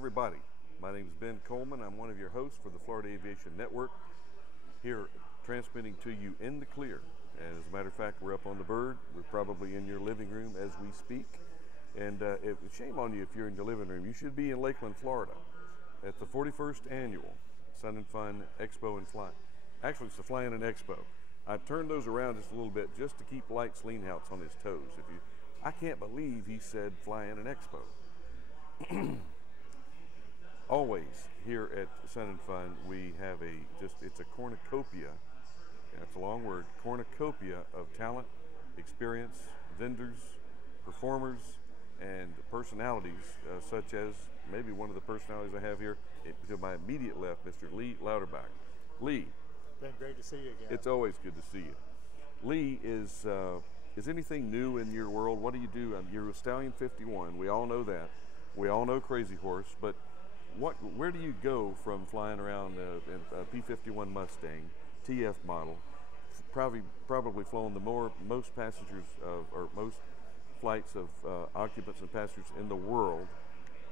everybody. My name is Ben Coleman. I'm one of your hosts for the Florida Aviation Network, here transmitting to you in the clear. And as a matter of fact, we're up on the bird. We're probably in your living room as we speak. And shame on you if you're in your living room. You should be in Lakeland, Florida at the 41st Annual Sun and Fun Expo and Fly. Actually, it's the Flying and Expo. I turned those around just a little bit just to keep Light Sleenhouse on his toes. I can't believe he said Flying and Expo. Always here at Sun and Fun, we have it's a cornucopia, that's a long word, cornucopia of talent, experience, vendors, performers, and personalities, such as maybe one of the personalities I have here to my immediate left, Mr. Lee Lauderback. Lee. Ben, great to see you again. It's always good to see you. Lee, is anything new in your world? What do you do? You're a Stallion 51. We all know that. We all know Crazy Horse, but where do you go from flying around a P-51 Mustang, TF model, probably flown most passengers or most flights of occupants and passengers in the world?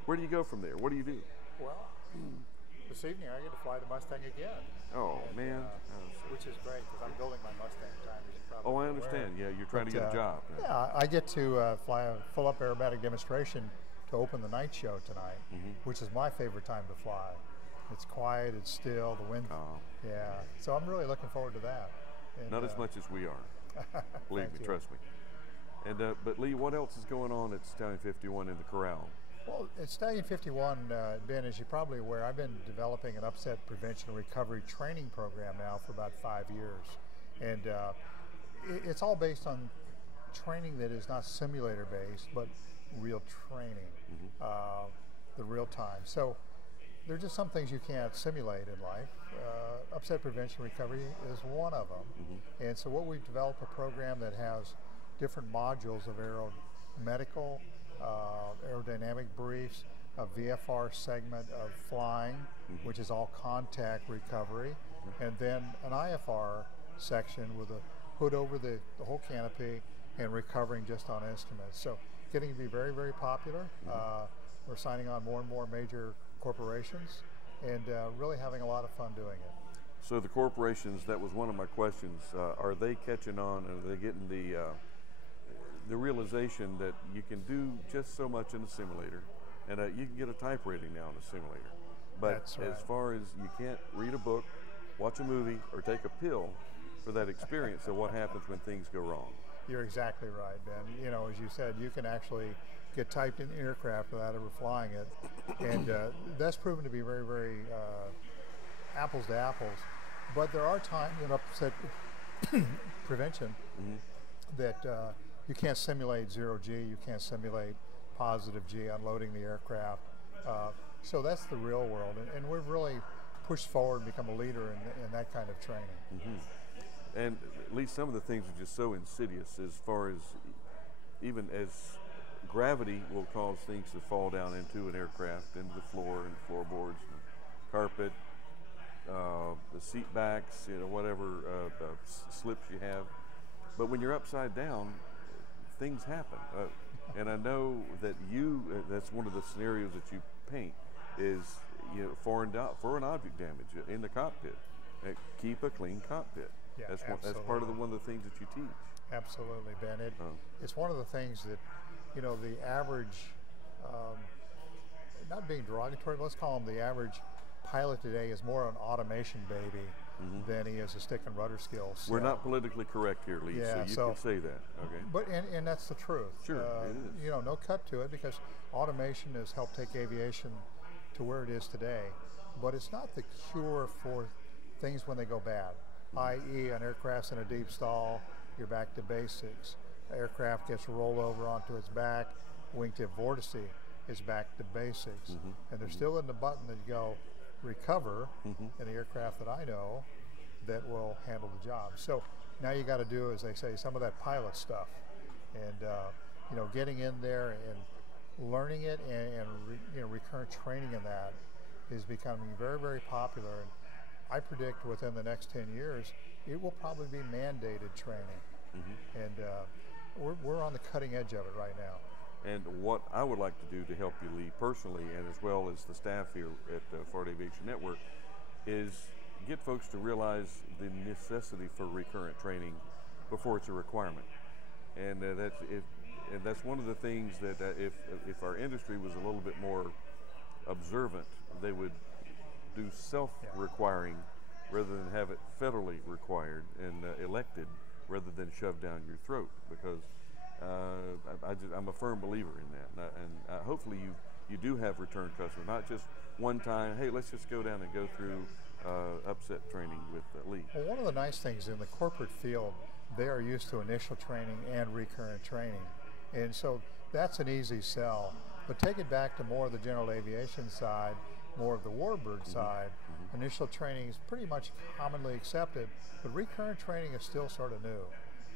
Where do you go from there? What do you do? Well, this evening I get to fly the Mustang again. Oh, man. Which is great because I'm building my Mustang time, as you probably I understand. Yeah, you're trying to get a job. Yeah, I get to fly a full-up aerobatic demonstration to open the night show tonight, which is my favorite time to fly. It's quiet, it's still, the wind. Yeah, so I'm really looking forward to that. And, not as much as we are. Believe me, trust me. And but Lee, what else is going on at Stallion 51 in the corral? Well, at Stallion 51, Ben, as you're probably aware, I've been developing an upset prevention and recovery training program now for about 5 years. And it's all based on training that is not simulator based, but real training, the real time. So there are just some things you can't simulate in life. Upset prevention recovery is one of them. And so what we've developed a program that has different modules of aeromedical, aerodynamic briefs, a VFR segment of flying, which is all contact recovery, and then an IFR section with a hood over the whole canopy and recovering just on instruments. So getting to be very, very popular. We're signing on more and more major corporations and really having a lot of fun doing it. So the corporations, that was one of my questions. Are they catching on and are they getting the realization that you can do just so much in a simulator, and you can get a type rating now in a simulator. But That's right. As far as you can't read a book, watch a movie, or take a pill for that experience of what happens when things go wrong. You're exactly right, Ben. You know, as you said, you can actually get typed in aircraft without ever flying it, and that's proven to be very, very apples to apples. But there are times in upset prevention that you can't simulate zero G, you can't simulate positive G unloading the aircraft. So that's the real world, and we've really pushed forward and become a leader in that kind of training. And at least some of the things are just so insidious, as far as even as gravity will cause things to fall down into an aircraft, into the floor and floorboards, and carpet, the seat backs, whatever slips you have. But when you're upside down, things happen. And I know that that's one of the scenarios that you paint is foreign object damage in the cockpit. Keep a clean cockpit. Yeah, that's part of one of the things that you teach. Absolutely, Ben. It's one of the things that, the average, not being derogatory, but let's call him the average pilot today is more an automation baby than he is a stick and rudder skills. So. We're not politically correct here, Lee, so you can say that. Okay. But and that's the truth. Sure, it is. No cut to it, because automation has helped take aviation to where it is today. But it's not the cure for things when they go bad. I.e., an aircraft's in a deep stall, you're back to basics. Aircraft gets rolled over onto its back, wingtip vortice is back to basics. And there's still in the button that you go recover in the aircraft that I know that will handle the job. So now you got to do, as they say, some of that pilot stuff, and getting in there and learning it and recurrent training in that is becoming very, very popular. And I predict within the next 10 years, it will probably be mandated training. And we're on the cutting edge of it right now. And what I would like to do to help you, Lee, personally, and as well as the staff here at Florida Aviation Network, is get folks to realize the necessity for recurrent training before it's a requirement. And that's one of the things that if our industry was a little bit more observant, they would do self-requiring rather than have it federally required and elected rather than shoved down your throat, because I'm a firm believer in that. And hopefully you do have return customers, not just one time, hey, let's just go down and go through upset training with Lee. Well, one of the nice things in the corporate field, they are used to initial training and recurrent training. And so that's an easy sell. But take it back to more of the general aviation side, more of the warbird side. Initial training is pretty much commonly accepted, but recurrent training is still sort of new.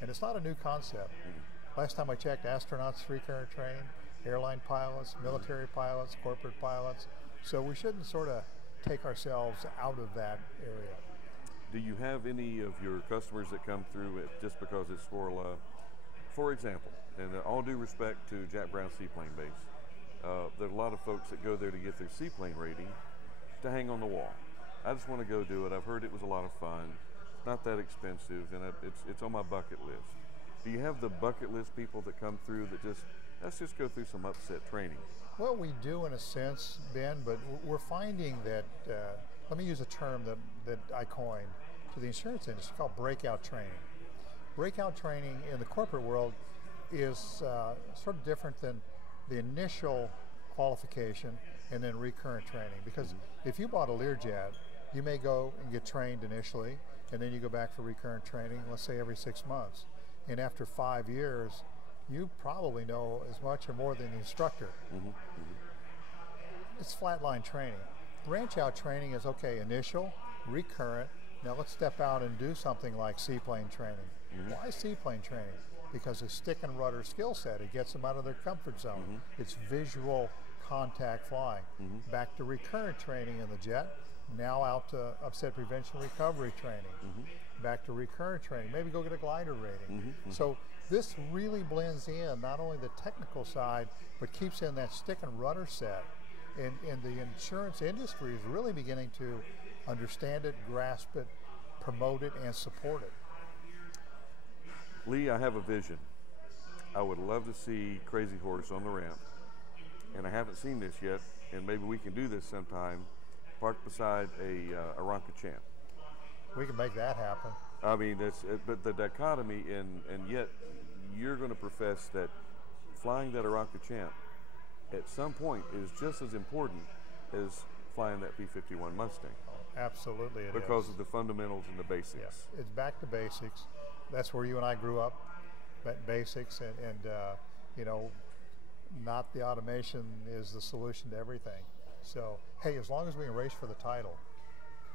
And it's not a new concept. Last time I checked, astronauts recurrent trained, airline pilots, military pilots, corporate pilots. So we shouldn't sort of take ourselves out of that area. Do you have any of your customers that come through it just because it's for example, and all due respect to Jack Brown Seaplane Base, there are a lot of folks that go there to get their seaplane rating to hang on the wall. I just want to go do it. I've heard it was a lot of fun, not that expensive, and it's on my bucket list. Do you have the bucket list people that come through that let's just go through some upset training? Well, we do in a sense, Ben, but we're finding that, let me use a term that I coined to the insurance industry called breakout training. Breakout training in the corporate world is sort of different than the initial qualification and then recurrent training. Because if you bought a Learjet, you may go and get trained initially, and then you go back for recurrent training, let's say every 6 months. And after 5 years, you probably know as much or more than the instructor. It's flatline training. Branch out training is okay, initial, recurrent. Now let's step out and do something like seaplane training. Why seaplane training? Because it's stick and rudder skill set. It gets them out of their comfort zone. It's visual contact flying. Back to recurrent training in the jet. Now out to upset prevention recovery training. Back to recurrent training. Maybe go get a glider rating. So this really blends in not only the technical side, but keeps in that stick and rudder set. And the insurance industry is really beginning to understand it, grasp it, promote it, and support it. Lee, I have a vision. I would love to see Crazy Horse on the ramp, and I haven't seen this yet, and maybe we can do this sometime, parked beside a Aranca Champ. We can make that happen. I mean, but the dichotomy, and yet you're going to profess that flying that Aranca Champ at some point is just as important as flying that P-51 Mustang. Absolutely it because is. of the fundamentals and the basics. Yes, it's back to basics. That's where you and I grew up, basics, and you know, not the automation is the solution to everything. So, hey, as long as we can race for the title.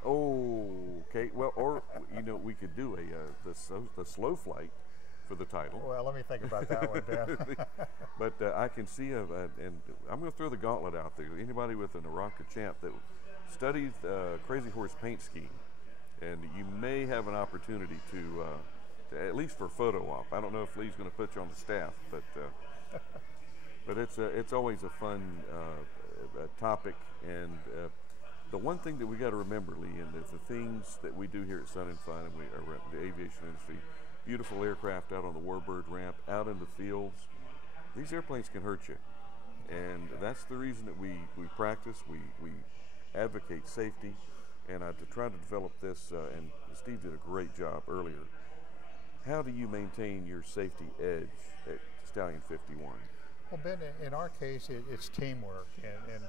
Oh, okay. Well, or you know, we could do the slow flight for the title. Well, let me think about that one, Ben. But I can see and I'm going to throw the gauntlet out there. Anybody with an Aranca Champ that studies Crazy Horse paint scheme, and you may have an opportunity to at least for photo op. I don't know if Lee's going to put you on the staff, but it's always a fun topic. And the one thing that we got to remember, Lee, and the things that we do here at Sun and Fun, and we are the aviation industry, beautiful aircraft out on the Warbird ramp, out in the fields. These airplanes can hurt you, and that's the reason that we practice. We advocate safety, and to try to develop this. And Steve did a great job earlier. How do you maintain your safety edge at Stallion 51? Well, Ben, in our case, it's teamwork, and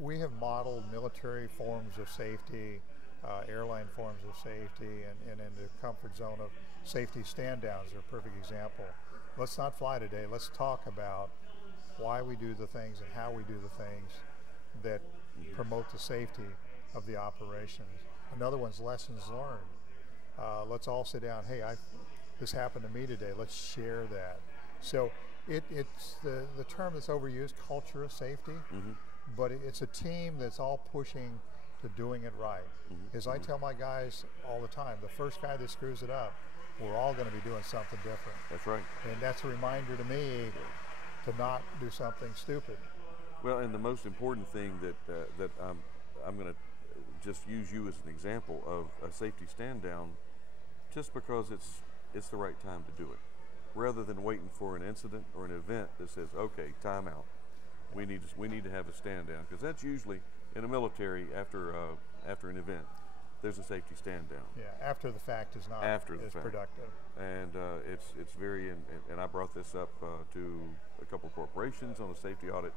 we have modeled military forms of safety, airline forms of safety, and in the comfort zone of safety stand-downs are a perfect example. Let's not fly today. Let's talk about why we do the things and how we do the things that promote the safety of the operations. Another one's lessons learned. Let's all sit down. Hey, this happened to me today. Let's share that. So it's the term that's overused, culture of safety, but it's a team that's all pushing to doing it right. As I tell my guys all the time, the first guy that screws it up, we're all going to be doing something different. That's right. And that's a reminder to me to not do something stupid. Well, and the most important thing that I'm going to just use you as an example of a safety stand down, just because it's the right time to do it, rather than waiting for an incident or an event that says, okay, time out. We need to have a stand down, because that's usually in the military after an event. There's a safety stand down. Yeah, after the fact is not After the as fact. productive. And it's very, and I brought this up to a couple of corporations on a safety audit.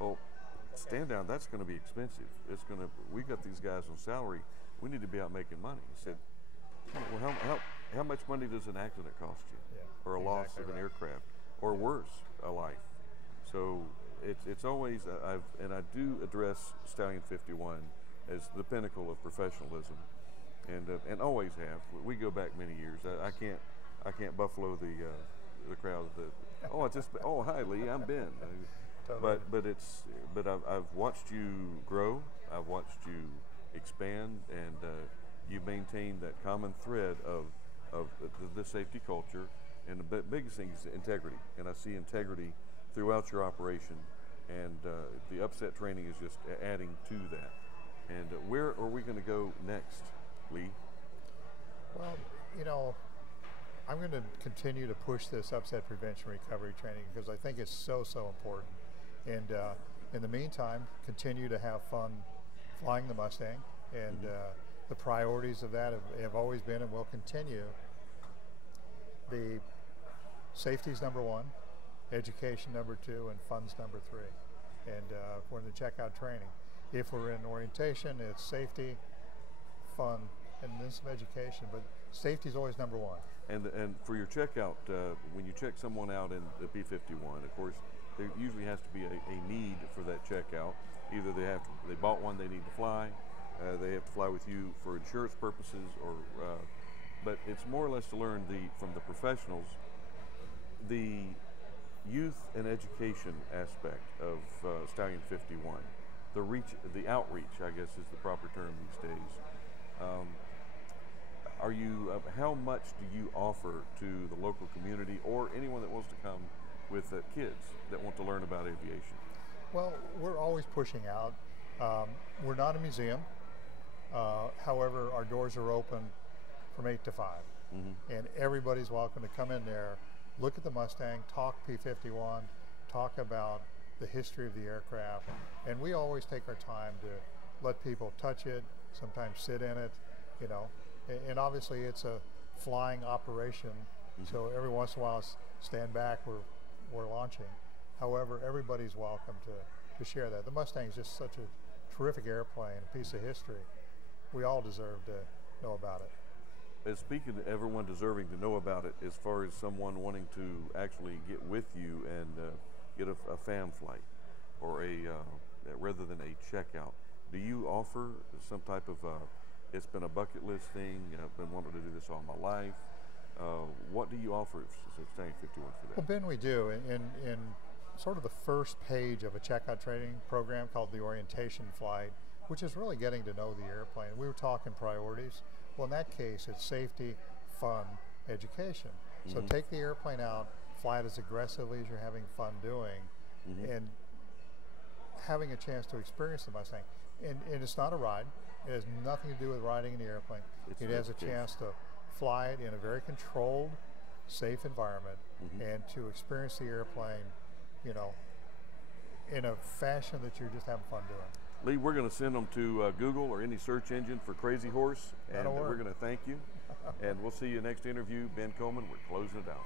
Well, stand down, that's going to be expensive. We got these guys on salary. We need to be out making money. I said, well, how much money does an accident cost you? Yeah, or a loss of an right. aircraft, or worse, a life. So it's always, I do address Stallion 51 as the pinnacle of professionalism, and always have. We go back many years. I can't buffalo the crowd. Hi Lee, I'm Ben. Totally. But I've watched you grow. I've watched you expand, and you maintain that common thread of the safety culture. And the biggest thing is integrity, and I see integrity throughout your operation, and the upset training is just adding to that. And where are we going to go next, Lee? Well, I'm going to continue to push this upset prevention recovery training, because I think it's so important. And in the meantime, continue to have fun flying the Mustang, and the priorities of that have always been and will continue. The safety's number one, education number two, and fun's number three. And we're in the checkout training. If we're in orientation, it's safety, fun, and then some education, but safety's always number one. And for your checkout, when you check someone out in the P-51, of course, there usually has to be a need for that checkout. Either they bought one, they need to fly, they have to fly with you for insurance purposes, or but it's more or less to learn from the professionals the youth and education aspect of Stallion 51. The outreach, I guess, is the proper term these days. How much do you offer to the local community, or anyone that wants to come with kids that want to learn about aviation? Well, we're always pushing out. We're not a museum. However, our doors are open from 8 to 5. And everybody's welcome to come in there, look at the Mustang, talk P-51, talk about the history of the aircraft. And we always take our time to let people touch it, sometimes sit in it, and obviously it's a flying operation, so every once in a while stand back, we're launching. However, everybody's welcome to share that. The Mustang is just such a terrific airplane, a piece of history. We all deserve to know about it. And speaking of everyone deserving to know about it, as far as someone wanting to actually get with you and get a fan flight, or rather than a checkout, do you offer some type of it's been a bucket list thing, I've been wanting to do this all my life? What do you offer at Stallion 51 for that? Well, Ben, we do. In sort of the first page of a checkout training program called the orientation flight, which is really getting to know the airplane. We were talking priorities. Well, in that case, it's safety, fun, education. So take the airplane out, fly it as aggressively as you're having fun doing, and having a chance to experience the Mustang. And it's not a ride. It has nothing to do with riding in the airplane. It has a chance to fly it in a very controlled, safe environment, and to experience the airplane, in a fashion that you're just having fun doing. Lee, we're going to send them to Google or any search engine for Crazy Horse, and we're going to thank you. And we'll see you next interview. Ben Coleman, we're closing it out.